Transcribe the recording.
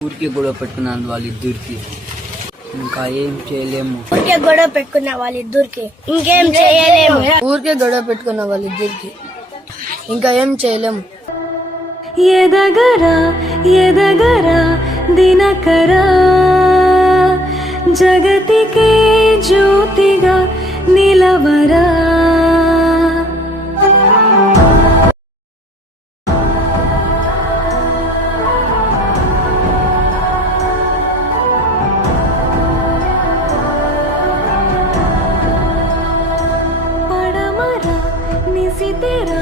ఊరికే గొడవ పెట్టుకున్నాను వాళ్ళిద్దరికి, ఇంకా ఏం చేయలేము. ఊరికే గొడవ పెట్టుకున్న వాళ్ళిద్దరికి ఇంకేం చేయలేము. ఊరికే గొడవ పెట్టుకున్న వాళ్ళిద్దరికి ఇంకా ఏం చేయలేము. ఎదగరా ఎదగరా దినకరా, జగతికే జ్యోతిగా నిలవరా. పడమరా నిశితెరా